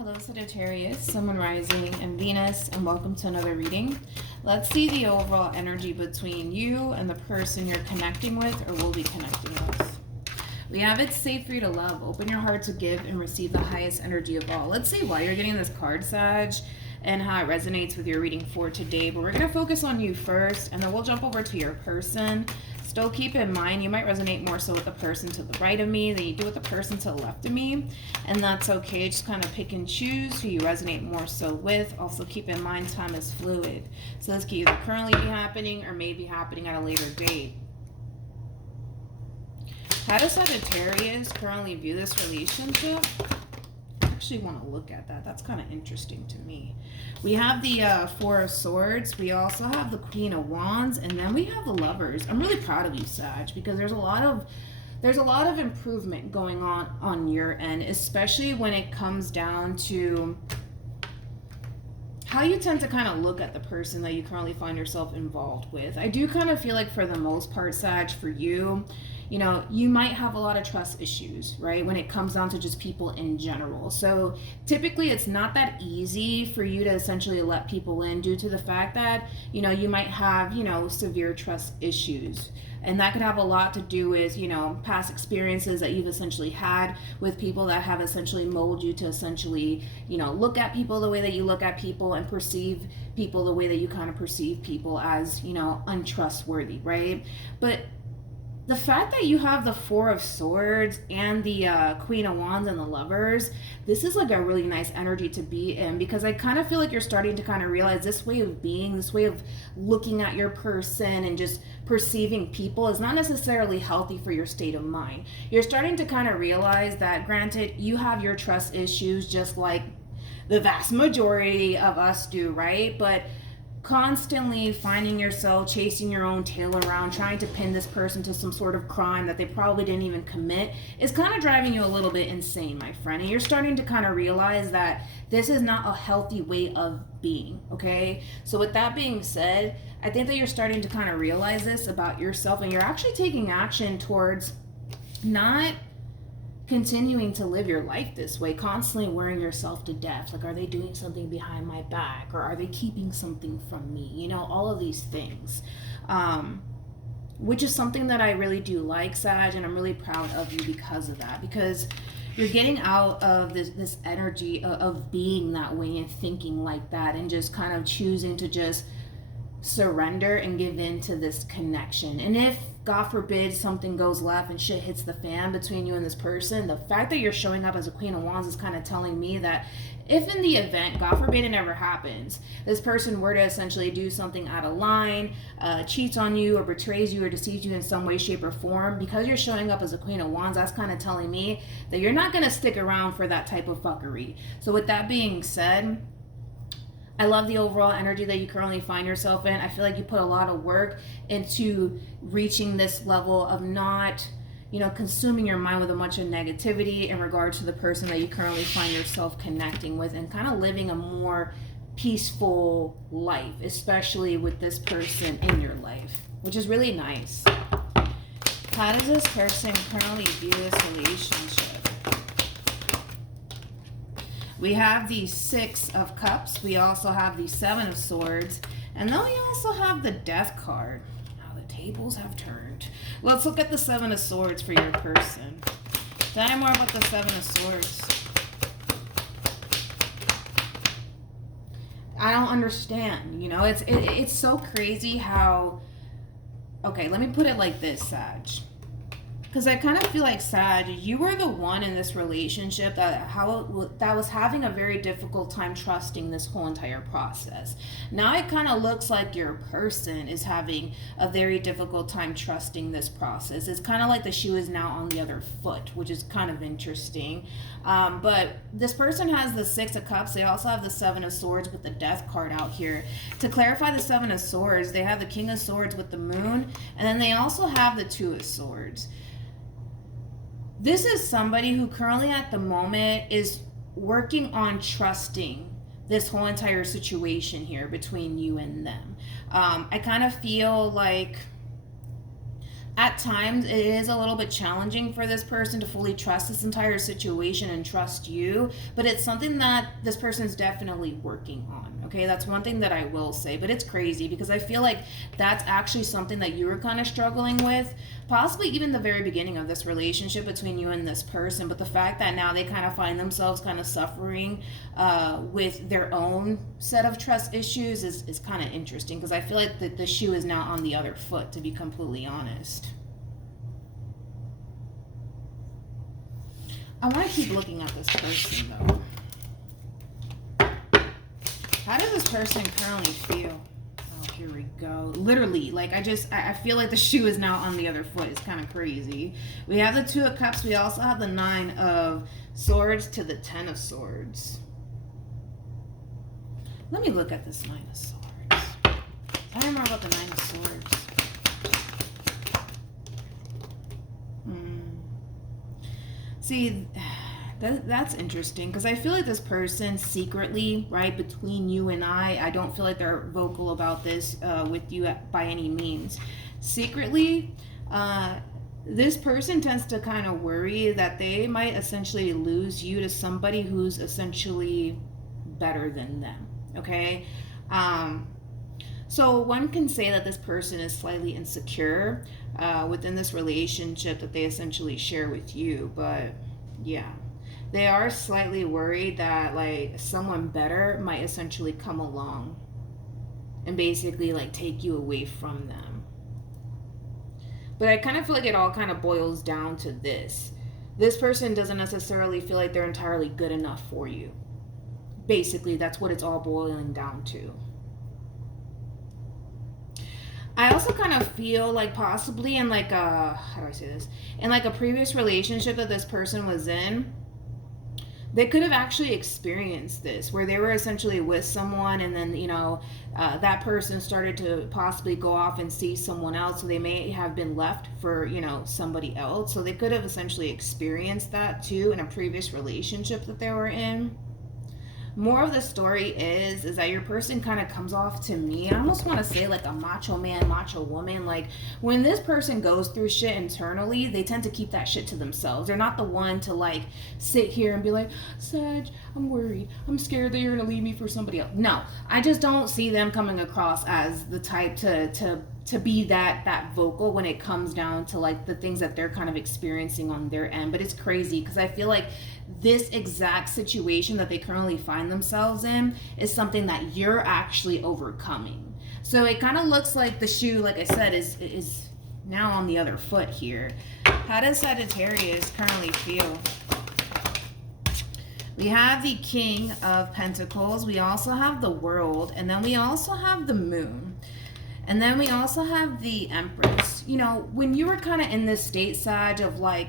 Hello Sagittarius, Sun, Moon, Rising, and Venus, and welcome to another reading. Let's see the overall energy between you and the person you're connecting with or will be connecting with. We have it's safe for you to love. Open your heart to give and receive the highest energy of all. Let's see why you're getting this card, Sag, and how it resonates with your reading for today. But we're going to focus on you first, and then we'll jump over to your person. Still keep in mind, you might resonate more so with the person to the right of me than you do with the person to the left of me. And that's okay. Just kind of pick and choose who you resonate more so with. Also keep in mind, time is fluid. So this could either currently be happening or may be happening at a later date. How does Sagittarius currently view this relationship? I actually want to look at that. That's kind of interesting to me. We have the Four of Swords. We also have the Queen of Wands, and then we have the Lovers. I'm really proud of you, Sag, because there's a lot of improvement going on your end, especially when it comes down to how you tend to kind of look at the person that you currently find yourself involved with. I do kind of feel like for the most part, Sag, for you, you know, you might have a lot of trust issues, right? When it comes down to just people in general. So typically it's not that easy for you to essentially let people in due to the fact that, you know, you might have, you know, severe trust issues. And that could have a lot to do with, you know, past experiences that you've essentially had with people that have essentially molded you to essentially, you know, look at people the way that you look at people and perceive people the way that you kind of perceive people as, you know, untrustworthy, right? But the fact that you have the Four of Swords and the Queen of Wands and the Lovers, this is like a really nice energy to be in, because I kind of feel like you're starting to kind of realize this way of being, this way of looking at your person and just perceiving people is not necessarily healthy for your state of mind. You're starting to kind of realize that, granted, you have your trust issues just like the vast majority of us do, right? But constantly finding yourself chasing your own tail around, trying to pin this person to some sort of crime that they probably didn't even commit is kind of driving you a little bit insane, my friend. And you're starting to kind of realize that this is not a healthy way of being, okay? So with that being said, I think that you're starting to kind of realize this about yourself, and you're actually taking action towards not continuing to live your life this way, constantly worrying yourself to death. Like, are they doing something behind my back? Or are they keeping something from me? You know, all of these things. Which is something that I really do like, Sag, and I'm really proud of you because of that. Because you're getting out of this energy of being that way and thinking like that, and just kind of choosing to just surrender and give in to this connection. And if, God forbid, something goes left and shit hits the fan between you and this person, the fact that you're showing up as a Queen of Wands is kind of telling me that if in the event, God forbid it never happens, this person were to essentially do something out of line, cheats on you or betrays you or deceives you in some way, shape, or form, because you're showing up as a Queen of Wands, that's kind of telling me that you're not going to stick around for that type of fuckery. So with that being said, I love the overall energy that you currently find yourself in. I feel like you put a lot of work into reaching this level of not, you know, consuming your mind with a bunch of negativity in regard to the person that you currently find yourself connecting with, and kind of living a more peaceful life, especially with this person in your life, which is really nice. How does this person currently view this relationship? We have the Six of Cups. We also have the Seven of Swords. And then we also have the Death card. Now the tables have turned. Let's look at the Seven of Swords for your person. Tell me more about the Seven of Swords. I don't understand. You know, it's so crazy how... Okay, let me put it like this, Sag. Because I kind of feel like, Sag, you were the one in this relationship that was having a very difficult time trusting this whole entire process. Now it kind of looks like your person is having a very difficult time trusting this process. It's kind of like the shoe is now on the other foot, which is kind of interesting. But this person has the Six of Cups. They also have the Seven of Swords with the Death card out here. To clarify the Seven of Swords, they have the King of Swords with the Moon, and then they also have the Two of Swords. This is somebody who currently at the moment is working on trusting this whole entire situation here between you and them. I kind of feel like At times, it is a little bit challenging for this person to fully trust this entire situation and trust you, but it's something that this person's definitely working on. Okay, that's one thing that I will say, but it's crazy because I feel like that's actually something that you were kind of struggling with, possibly even the very beginning of this relationship between you and this person. But the fact that now they kind of find themselves kind of suffering with their own set of trust issues is kind of interesting, because I feel like the shoe is now on the other foot, to be completely honest. I want to keep looking at this person though. How does this person currently feel? Oh, here we go. Literally, like I feel like the shoe is now on the other foot. It's kind of crazy. We have the 2 of Cups. We also have the 9 of Swords to the 10 of Swords. Let me look at this 9 of Swords. I don't know about the 9 of Swords. See, that's interesting, because I feel like this person secretly, right, between you and I don't feel like they're vocal about this with you by any means. Secretly, this person tends to kind of worry that they might essentially lose you to somebody who's essentially better than them, okay? So one can say that this person is slightly insecure within this relationship that they essentially share with you. But yeah, they are slightly worried that like someone better might essentially come along and basically like take you away from them. But I kind of feel like it all kind of boils down to this. This person doesn't necessarily feel like they're entirely good enough for you. Basically, that's what it's all boiling down to. I also kind of feel like possibly in like a, how do I say this? In like a previous relationship that this person was in, they could have actually experienced this, where they were essentially with someone and then, you know, that person started to possibly go off and see someone else. So they may have been left for, you know, somebody else. So they could have essentially experienced that too in a previous relationship that they were in. More of the story is that your person kind of comes off to me, I almost want to say like a macho man, macho woman. Like when this person goes through shit internally, they tend to keep that shit to themselves. They're not the one to like sit here and be like, Sag, I'm worried, I'm scared that you're gonna leave me for somebody else. No, I just don't see them coming across as the type to be that vocal when it comes down to like the things that they're kind of experiencing on their end. But it's crazy because I feel like this exact situation that they currently find themselves in is something that you're actually overcoming. So it kind of looks like the shoe, like I said, is now on the other foot here. How does Sagittarius currently feel? We have the King of Pentacles. We also have the World. And then we also have the Moon. And then we also have the Empress. You know, when you were kind of in this state, Sag, of like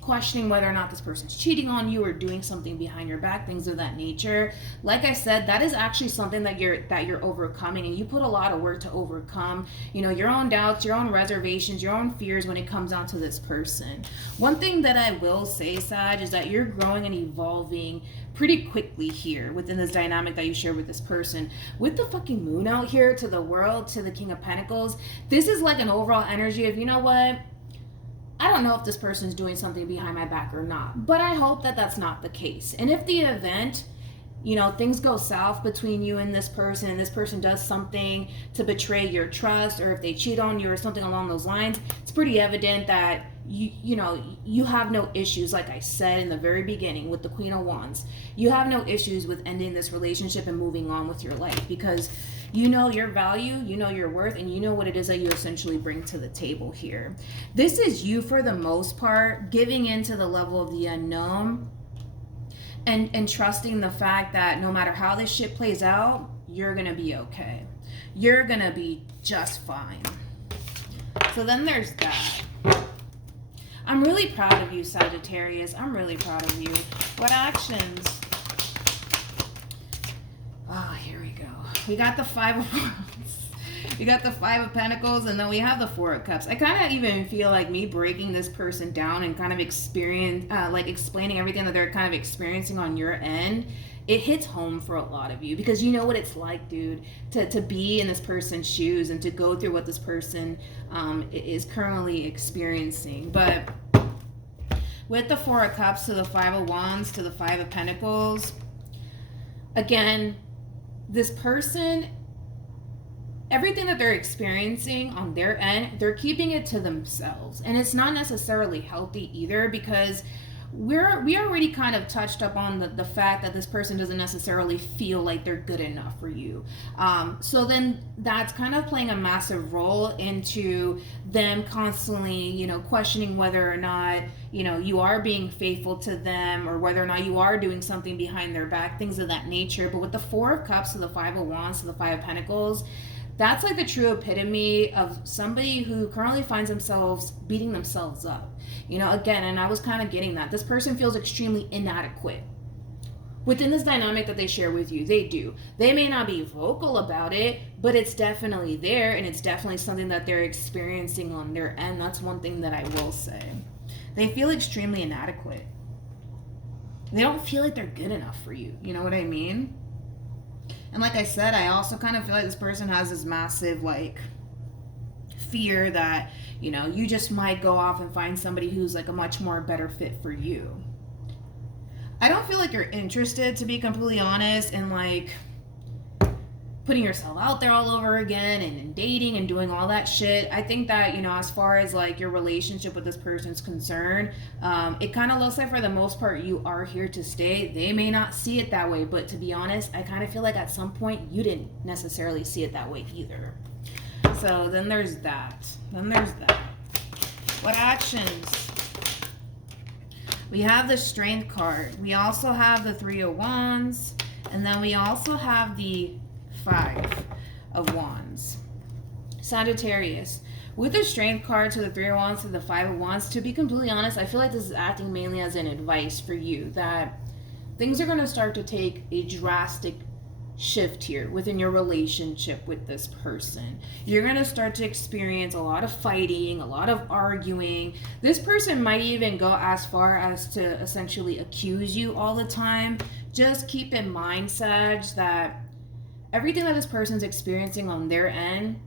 questioning whether or not this person's cheating on you or doing something behind your back, things of that nature, like I said, that is actually something that you're overcoming, and you put a lot of work to overcome, you know, your own doubts, your own reservations, your own fears when it comes down to this person. One thing that I will say, Sag, is that you're growing and evolving pretty quickly here within this dynamic that you share with this person. With the fucking Moon out here, to the World, to the King of Pentacles, this is like an overall energy of, you know what, I don't know if this person's doing something behind my back or not, but I hope that that's not the case. And if the event, you know, things go south between you and this person does something to betray your trust, or if they cheat on you or something along those lines, it's pretty evident that you know, you have no issues. Like I said in the very beginning with the Queen of Wands, you have no issues with ending this relationship and moving on with your life, because you know your value, you know your worth, and you know what it is that you essentially bring to the table here. This is you, for the most part, giving into the level of the unknown and trusting the fact that no matter how this shit plays out, you're gonna be okay. You're gonna be just fine. So then there's that. I'm really proud of you, Sagittarius. I'm really proud of you. What actions? Oh, here we go. We got the 5 of Wands. We got the Five of Pentacles, and then we have the Four of Cups. I kind of even feel like me breaking this person down and kind of explaining everything that they're kind of experiencing on your end. It hits home for a lot of you because you know what it's like, dude, to be in this person's shoes and to go through what this person is currently experiencing. But with the Four of Cups to the Five of Wands to the Five of Pentacles, again, this person, everything that they're experiencing on their end, they're keeping it to themselves. And it's not necessarily healthy either, because we already kind of touched up on the fact that this person doesn't necessarily feel like they're good enough for you. So then that's kind of playing a massive role into them constantly, questioning whether or not, you are being faithful to them, or whether or not you are doing something behind their back, things of that nature. But with the Four of Cups to the Five of Wands to the Five of Pentacles, that's like the true epitome of somebody who currently finds themselves beating themselves up. Again, and I was kind of getting that. This person feels extremely inadequate within this dynamic that they share with you. They do. They may not be vocal about it, but it's definitely there, and it's definitely something that they're experiencing on their end. That's one thing that I will say. They feel extremely inadequate. They don't feel like they're good enough for you. You know what I mean? And like I said, I also kind of feel like this person has this massive, fear that, you just might go off and find somebody who's, a much more better fit for you. I don't feel like you're interested, to be completely honest, in, putting yourself out there all over again and dating and doing all that shit. I think that, as far as, your relationship with this person's concerned, it kind of looks like for the most part you are here to stay. They may not see it that way, but to be honest, I kind of feel like at some point you didn't necessarily see it that way either. So then there's that. What actions? We have the Strength card. We also have the Three of Wands. And then we also have the Five of Wands. Sagittarius. With the Strength card to the Three of Wands to the Five of Wands, to be completely honest, I feel like this is acting mainly as an advice for you that things are going to start to take a drastic shift here within your relationship with this person. You're going to start to experience a lot of fighting, a lot of arguing. This person might even go as far as to essentially accuse you all the time. Just keep in mind, Sag, that everything that this person's experiencing on their end,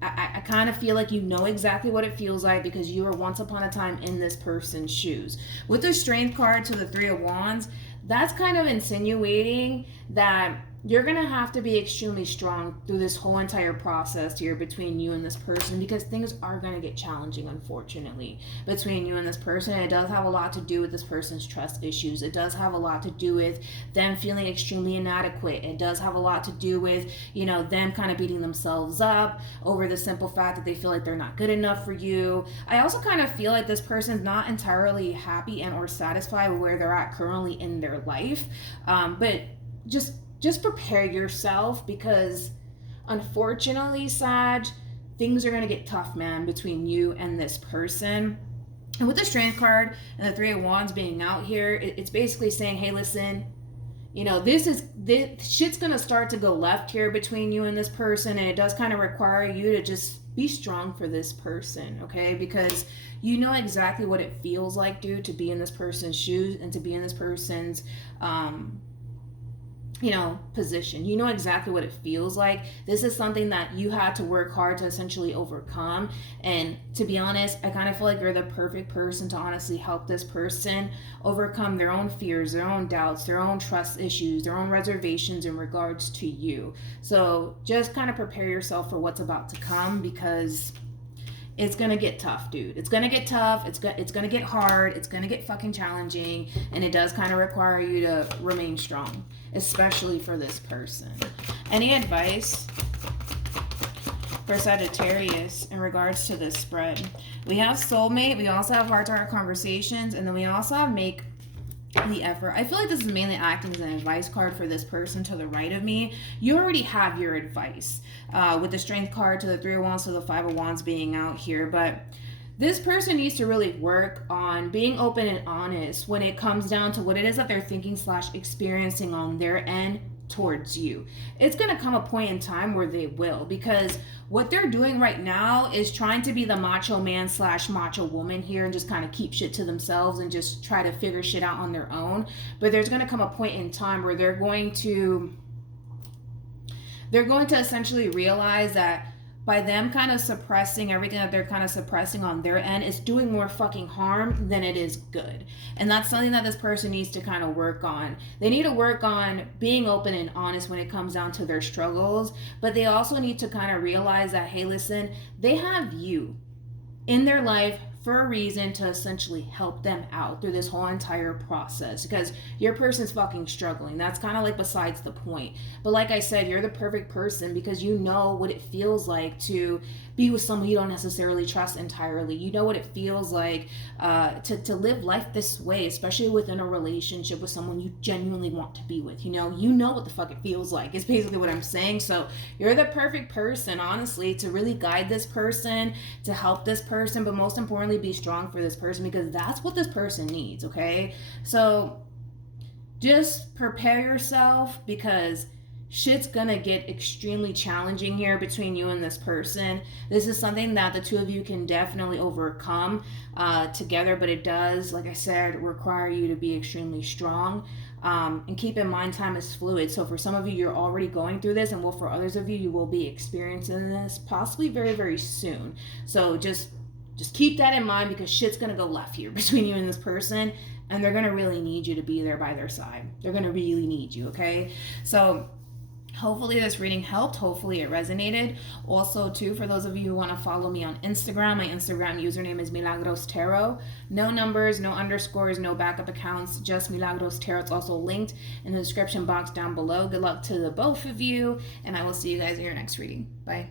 I kind of feel like you know exactly what it feels like because you were once upon a time in this person's shoes. With the Strength card to the Three of Wands, that's kind of insinuating that you're going to have to be extremely strong through this whole entire process here between you and this person, because things are going to get challenging, unfortunately, between you and this person. It does have a lot to do with this person's trust issues. It does have a lot to do with them feeling extremely inadequate. It does have a lot to do with, them kind of beating themselves up over the simple fact that they feel like they're not good enough for you. I also kind of feel like this person's not entirely happy and or satisfied with where they're at currently in their life. But just prepare yourself, because unfortunately, Sag, things are going to get tough, man, between you and this person. And with the Strength card and the Three of Wands being out here, it's basically saying, hey, listen, this shit's going to start to go left here between you and this person. And it does kind of require you to just be strong for this person, okay? Because you know exactly what it feels like, dude, to be in this person's shoes and to be in this person's, position. You know exactly what it feels like. This is something that you had to work hard to essentially overcome. And to be honest, I kind of feel like you're the perfect person to honestly help this person overcome their own fears, their own doubts, their own trust issues, their own reservations in regards to you. So just kind of prepare yourself for what's about to come, because it's gonna get tough, dude. It's gonna get tough. It's gonna get hard. It's gonna get fucking challenging, and it does kind of require you to remain strong, especially for this person. Any advice for Sagittarius in regards to this spread? We have soulmate. We also have heart-to-heart conversations, and then we also have make the effort. I feel like this is mainly acting as an advice card for this person to the right of me. You already have your advice with the Strength card to the Three of Wands to the Five of Wands being out here, but this person needs to really work on being open and honest when it comes down to what it is that they're thinking / experiencing on their end towards you. It's going to come a point in time where they will, because what they're doing right now is trying to be the macho man / macho woman here and just kind of keep shit to themselves and just try to figure shit out on their own. But there's going to come a point in time where they're going to essentially realize that by them kind of suppressing everything that they're kind of suppressing on their end, it's doing more fucking harm than it is good. And that's something that this person needs to kind of work on. They need to work on being open and honest when it comes down to their struggles, but they also need to kind of realize that, hey, listen, they have you in their life for a reason to essentially help them out through this whole entire process, because your person's fucking struggling. That's kind of like besides the point. But like I said, you're the perfect person because you know what it feels like to be with someone you don't necessarily trust entirely. You know what it feels like to live life this way, especially within a relationship with someone you genuinely want to be with. You know what the fuck it feels like. It's basically what I'm saying. So you're the perfect person, honestly, to really guide this person, to help this person, but most importantly, be strong for this person, because that's what this person needs. Okay, so just prepare yourself, because shit's gonna get extremely challenging here between you and this person. This is something that the two of you can definitely overcome together, but it does, like I said, require you to be extremely strong. And keep in mind, time is fluid. So for some of you, you're already going through this, and for others of you, you will be experiencing this possibly very, very soon. So just keep that in mind, because shit's gonna go left here between you and this person, and they're gonna really need you to be there by their side. They're gonna really need you, okay? So hopefully this reading helped. Hopefully it resonated. Also, too, for those of you who want to follow me on Instagram, my Instagram username is MilagrosTarot. No numbers, no underscores, no backup accounts, just MilagrosTarot. It's also linked in the description box down below. Good luck to the both of you, and I will see you guys in your next reading. Bye.